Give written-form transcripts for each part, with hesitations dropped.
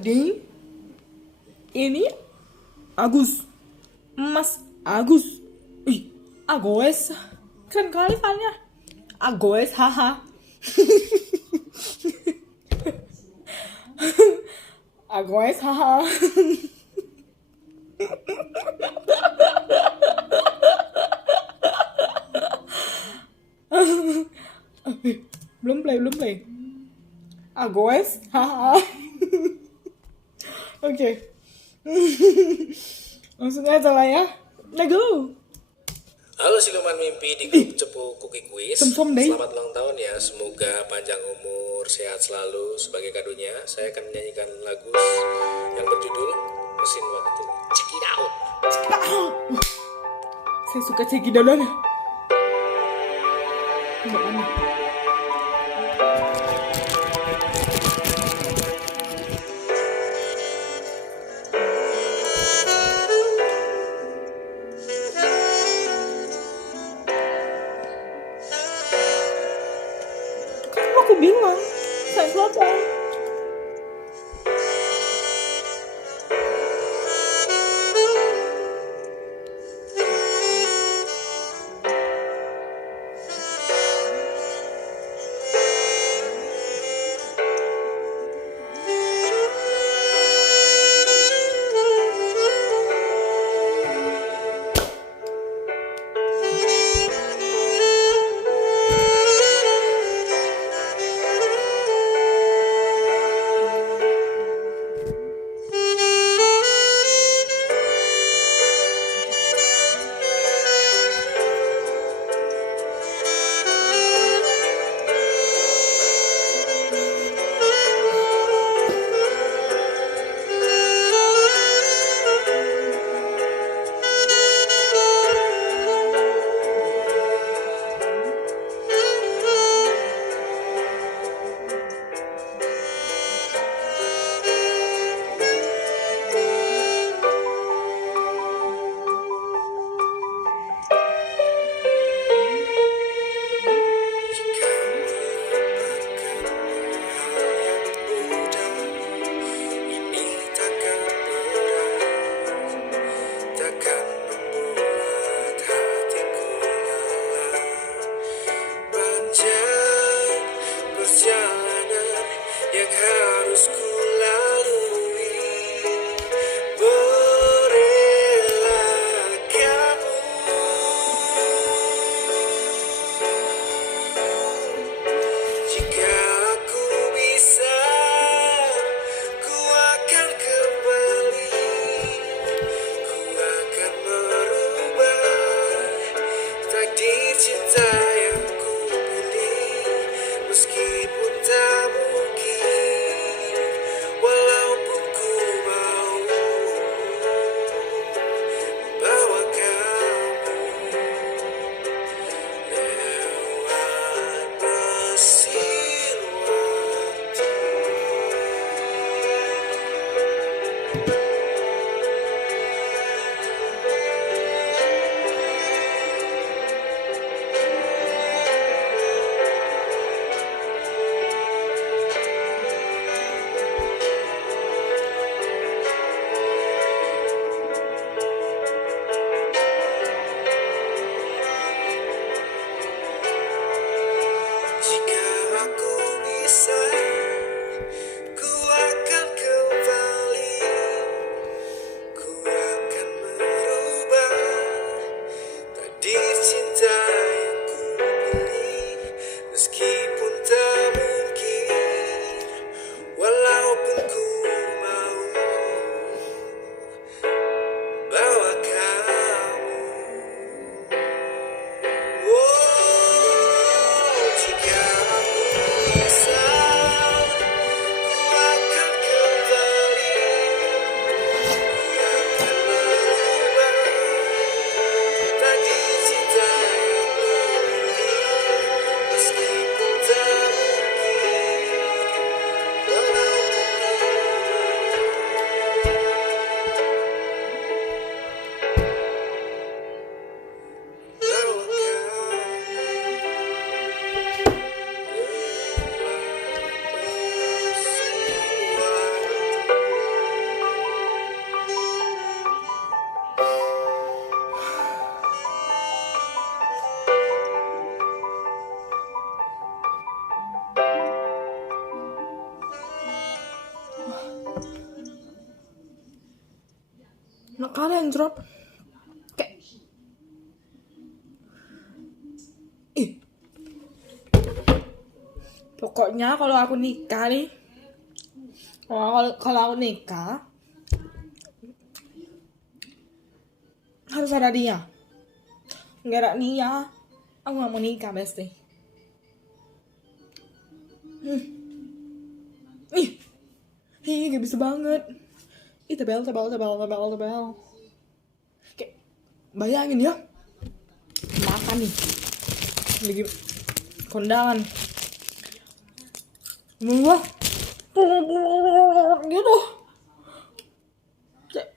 Jadi ini Agus, Mas Agus. Ih, Agus, keren kali filenya. Agus, haha. Agus, haha. Belum play. Agus, haha. Oke. Langsung aja lah ya. Let's go. Halo siluman mimpi di grup Cepu Cookie Quiz. Selamat Selamat ulang tahun ya. Semoga panjang umur, sehat selalu. Sebagai kadonya, saya akan menyanyikan lagu yang berjudul Mesin Waktu. Check it out. Saya suka cekidot. Enggak aneh. Aku bilang saya selesai. Nah kalian drop kayak pokoknya kalau aku nikah nih, kalau aku nikah harus ada dia. Nggak ada dia, aku nggak mau nikah pasti. Gak bisa banget. Tebel. Kayak bayangin ya, makan nih lagi kondangan, wah gitu, kayak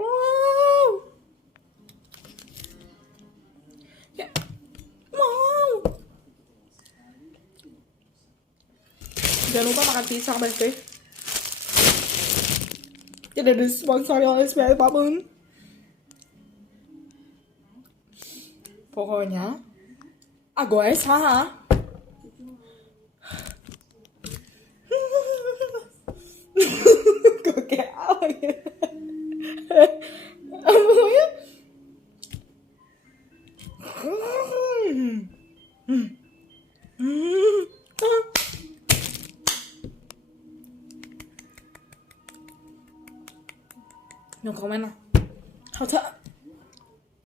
wow, kayak wow. Jangan lupa makan pisang pasti. Tidak disponsori oleh SPI apapun. Pokoknya Agus ha. Kok kayak apa ya? Pokoknya no comment lah. Hao